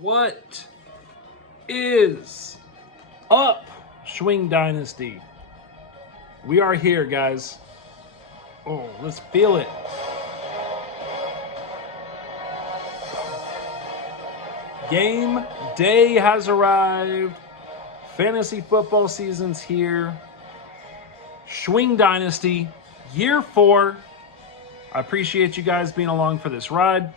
What is up, Schwing Dynasty? We are here, guys. Oh, let's feel it. Game day has arrived. Fantasy football season's here. Schwing Dynasty, year 4. I appreciate you guys being along for this ride.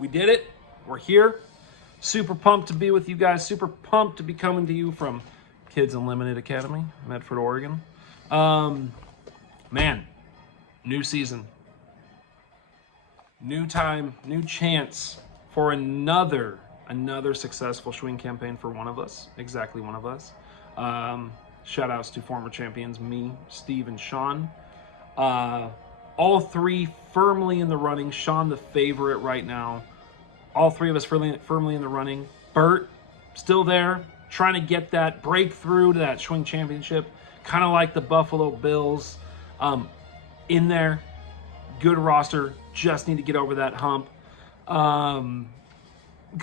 We did it. We're here. Super pumped to be with you guys. Super pumped to be coming to you from Kids Unlimited Academy, Medford, Oregon. Man, new season. New time, new chance for another successful Schwing campaign for one of us. Exactly one of us. Shout outs to former champions, me, Steve, and Sean. All three firmly in the running. Sean, the favorite right now. All three of us firmly in the running. Bert, still there, trying to get that breakthrough to that Schwing championship. Kind of like the Buffalo Bills. In there, good roster. Just need to get over that hump. Got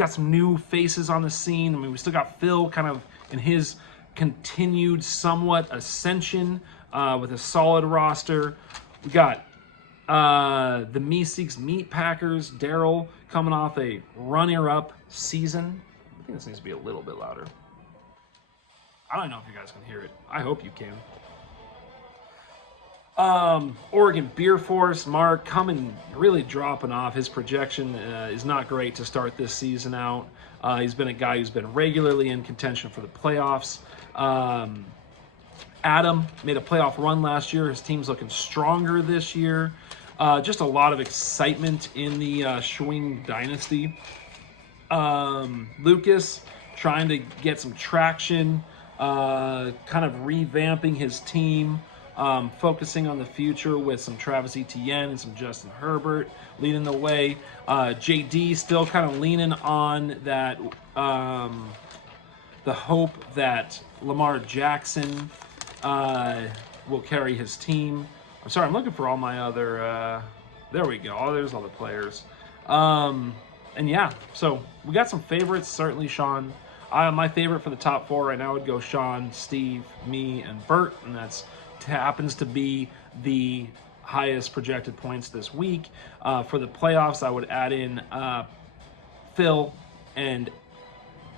some new faces on the scene. I mean, we still got Phil kind of in his continued somewhat ascension with a solid roster. We got the Meeseeks Meat Packers, Daryl, coming off a runner-up season. I think this needs to be a little bit louder. I don't know if you guys can hear it. I hope you can. Oregon Beer Force, Mark coming really dropping off. His projection is not great to start this season out. He's been a guy who's been regularly in contention for the playoffs. Adam made a playoff run last year. His team's looking stronger this year. Just a lot of excitement in the Schwing Dynasty. Lucas trying to get some traction, kind of revamping his team, focusing on the future with some Travis Etienne and some Justin Herbert leading the way. JD still kind of leaning on that, the hope that Lamar Jackson will carry his team. I'm sorry, I'm looking for all my other, there we go. Oh, there's all the players. And yeah, so we got some favorites, certainly Sean. My favorite for the top 4 right now would go Sean, Steve, me, and Bert, and that's happens to be the highest projected points this week. For the playoffs, I would add in Phil and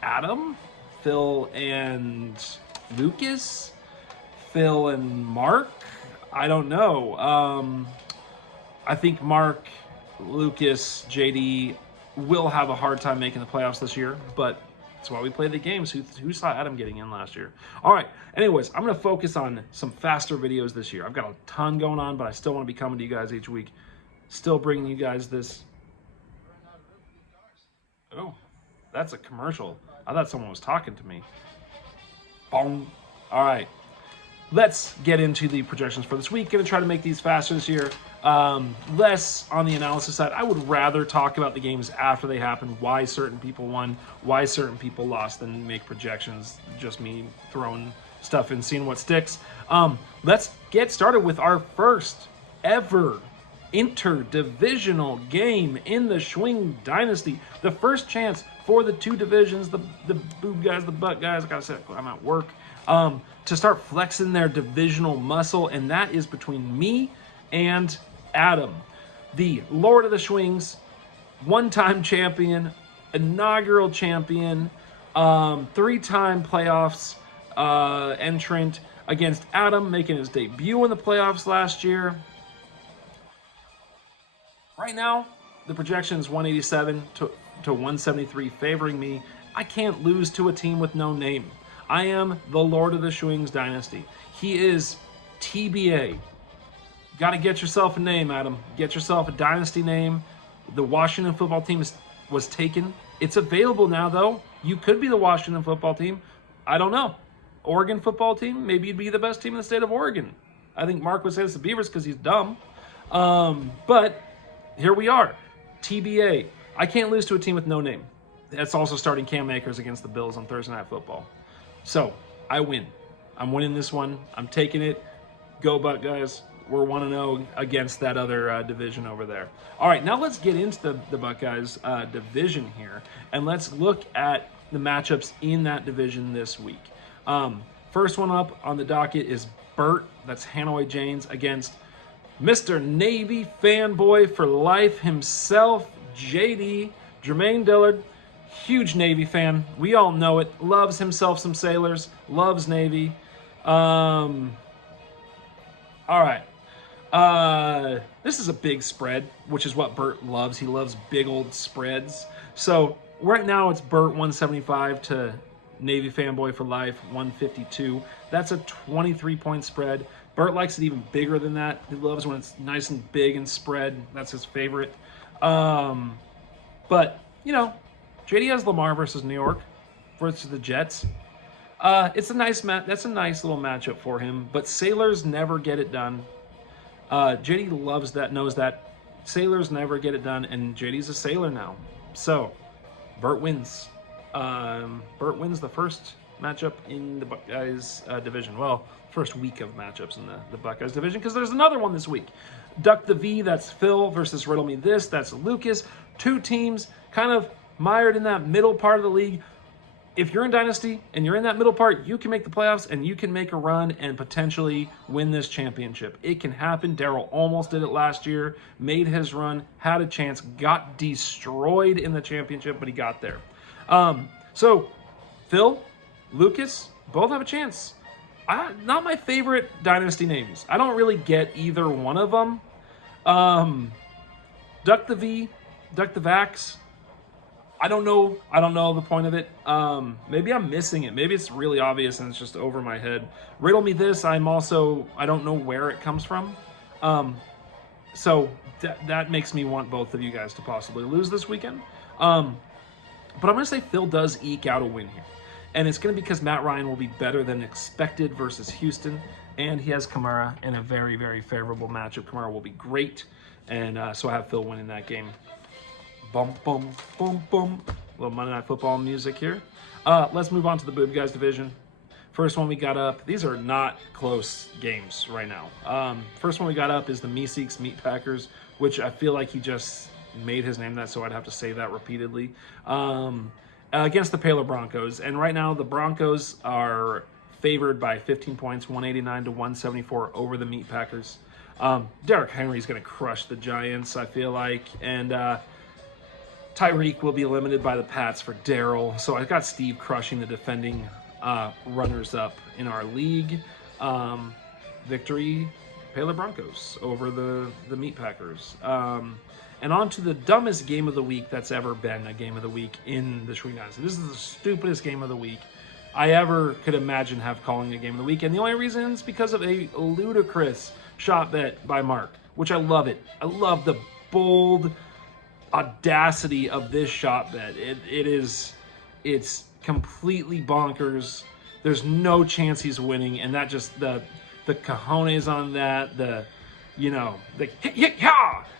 Adam, Phil and Lucas, Phil and Mark. I don't know. I think Mark, Lucas, JD will have a hard time making the playoffs this year, but that's why we play the games. Who saw Adam getting in last year? All right. Anyways, I'm going to focus on some faster videos this year. I've got a ton going on, but I still want to be coming to you guys each week. Still bringing you guys this. Oh, that's a commercial. I thought someone was talking to me. Boom. All right. Let's get into the projections for this week. Going to try to make these faster this year. Less on the analysis side. I would rather talk about the games after they happen, why certain people won, why certain people lost, than make projections. Just me throwing stuff and seeing what sticks. Let's get started with our first ever interdivisional game in the Schwing Dynasty. The first chance for the 2 divisions, the boob guys, the butt guys, I gotta say, I'm at work, to start flexing their divisional muscle, and that is between me and Adam, the Lord of the Schwings, one-time champion, inaugural champion, 3-time playoffs entrant, against Adam, making his debut in the playoffs last year. Right now, the projection is 187 to 173 favoring me. I can't lose to a team with no name. I am the Lord of the Schwings Dynasty. He is TBA. Got to get yourself a name, Adam. Get yourself a dynasty name. The Washington football team was taken. It's available now, though. You could be the Washington football team. I don't know. Oregon football team, maybe you'd be the best team in the state of Oregon. I think Mark would say it's the Beavers because he's dumb. But here we are. TBA. I can't lose to a team with no name. That's also starting Cam Akers against the Bills on Thursday Night Football. So, I win. I'm winning this one. I'm taking it. Go Buck, guys. we're 1-0 against that other division over there. All right, now let's get into the Buckeyes division here, and let's look at the matchups in that division this week. First one up on the docket is Burt, that's Hanoi Janes, against Mr. Navy fanboy for life himself, JD, Jermaine Dillard. Huge Navy fan. We all know it. Loves himself some Sailors. Loves Navy. All right. This is a big spread, which is what Burt loves. He loves big old spreads. So right now it's Burt 175 to Navy fanboy for life 152. That's a 23-point spread. Burt likes it even bigger than that. He loves when it's nice and big and spread. That's his favorite. But, you know, JD has Lamar versus New York versus the Jets. It's a nice that's a nice little matchup for him, but Sailors never get it done. JD loves that, knows that. Sailors never get it done, and JD's a Sailor now. So, Burt wins. Burt wins the first matchup in the Buckeyes division. Well, first week of matchups in the Buckeyes division, because there's another one this week. Duck the V, that's Phil, versus Riddle Me This, that's Lucas. Two teams kind of mired in that middle part of the league. If you're in Dynasty and you're in that middle part, you can make the playoffs and you can make a run and potentially win this championship. It can happen. Daryl almost did it last year, made his run, had a chance, got destroyed in the championship, but he got there. So Phil, Lucas, both have a chance. Not my favorite Dynasty names. I don't really get either one of them. Duck the V, Duck the Vax. I don't know the point of it. Maybe I'm missing it. Maybe it's really obvious and it's just over my head. Riddle Me This, I don't know where it comes from. So that makes me want both of you guys to possibly lose this weekend. But I'm going to say Phil does eke out a win here. And it's going to be because Matt Ryan will be better than expected versus Houston. And he has Kamara in a very, very favorable matchup. Kamara will be great. And so I have Phil winning that game. Bum, bum, bum, bum. A little Monday Night Football music here. Let's move on to the Boob Guys division. First one we got up. These are not close games right now. First one we got up is the Meeseeks Meat Packers, which I feel like he just made his name that, so I'd have to say that repeatedly. Against the Paler Broncos. And right now the Broncos are favored by 15 points, 189 to 174 over the Meat Packers. Derrick Henry's going to crush the Giants, I feel like. And Tyreek will be limited by the Pats for Daryl. So I got Steve crushing the defending runners-up in our league. Victory, Paler Broncos over the Meat Packers. And on to the dumbest game of the week that's ever been a game of the week in the Shwing Dynasty. This is the stupidest game of the week I ever could imagine calling a game of the week. And the only reason is because of a ludicrous shot bet by Mark, which I love it. I love the bold audacity of this shot bet. It's completely bonkers. There's no chance he's winning, and that just the cojones on that, the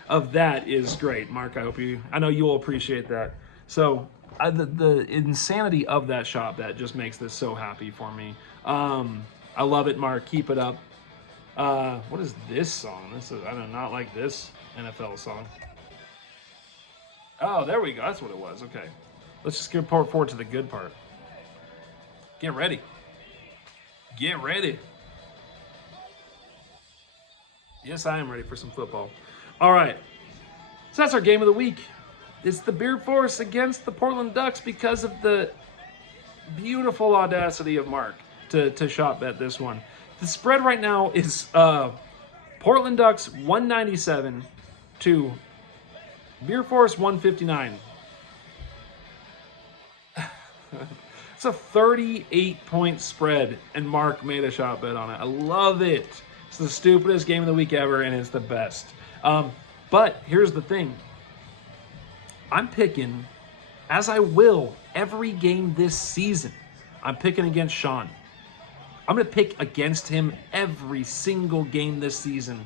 of that is great. Mark, I know you will appreciate that. So the insanity of that shot bet just makes this so happy for me. I love it, Mark. Keep it up. What is this song? I do not like this NFL song. Oh, there we go. That's what it was. Okay. Let's just get forward to the good part. Get ready. Get ready. Yes, I am ready for some football. All right. So that's our game of the week. It's the Beard Force against the Portland Ducks because of the beautiful audacity of Mark to shot bet this one. The spread right now is Portland Ducks 197 to Beer Force 159. It's a 38-point spread, and Mark made a shot bet on it. I love it. It's the stupidest game of the week ever, and it's the best. But here's the thing. I'm picking, as I will every game this season, I'm picking against Sean. I'm going to pick against him every single game this season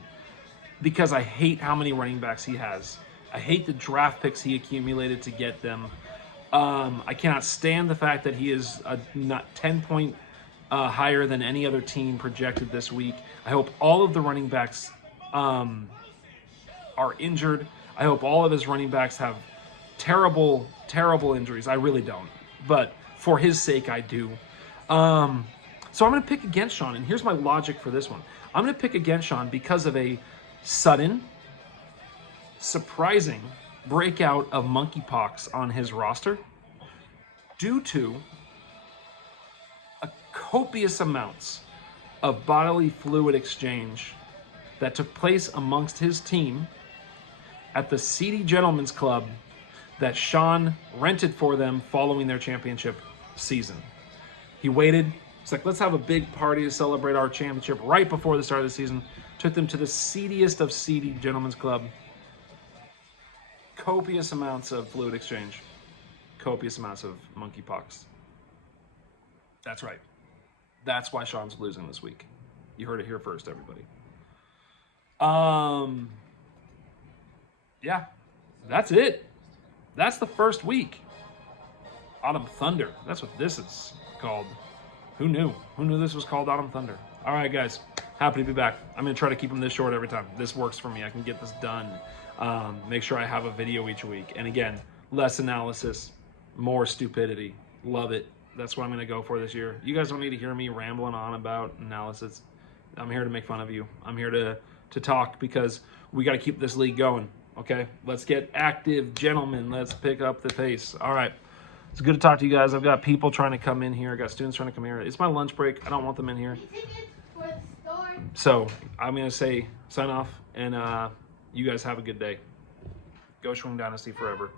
because I hate how many running backs he has. I hate the draft picks he accumulated to get them. I cannot stand the fact that he is not 10 point higher than any other team projected this week. I hope all of the running backs are injured. I hope all of his running backs have terrible, terrible injuries. I really don't. But for his sake, I do. So I'm going to pick against Sean. And here's my logic for this one. I'm going to pick against Sean because of a sudden, surprising breakout of monkeypox on his roster due to a copious amounts of bodily fluid exchange that took place amongst his team at the Seedy Gentlemen's Club that Sean rented for them following their championship season. He waited. It's like, let's have a big party to celebrate our championship right before the start of the season. Took them to the seediest of seedy Gentlemen's Club. Copious amounts of fluid exchange. Copious amounts of monkeypox. That's right. That's why Sean's losing this week. You heard it here first, everybody. Yeah, that's it. That's the first week. Autumn Thunder. That's what this is called. Who knew? Who knew this was called Autumn Thunder? All right, guys. Happy to be back. I'm going to try to keep them this short every time. This works for me. I can get this done. Make sure I have a video each week. And again, less analysis, more stupidity. Love it. That's what I'm going to go for this year. You guys don't need to hear me rambling on about analysis. I'm here to make fun of you. I'm here to talk because we got to keep this league going. Okay? Let's get active, gentlemen. Let's pick up the pace. All right. It's good to talk to you guys. I've got people trying to come in here. I've got students trying to come here. It's my lunch break. I don't want them in here. So I'm going to say sign off, and you guys have a good day. Go Schwing Dynasty forever.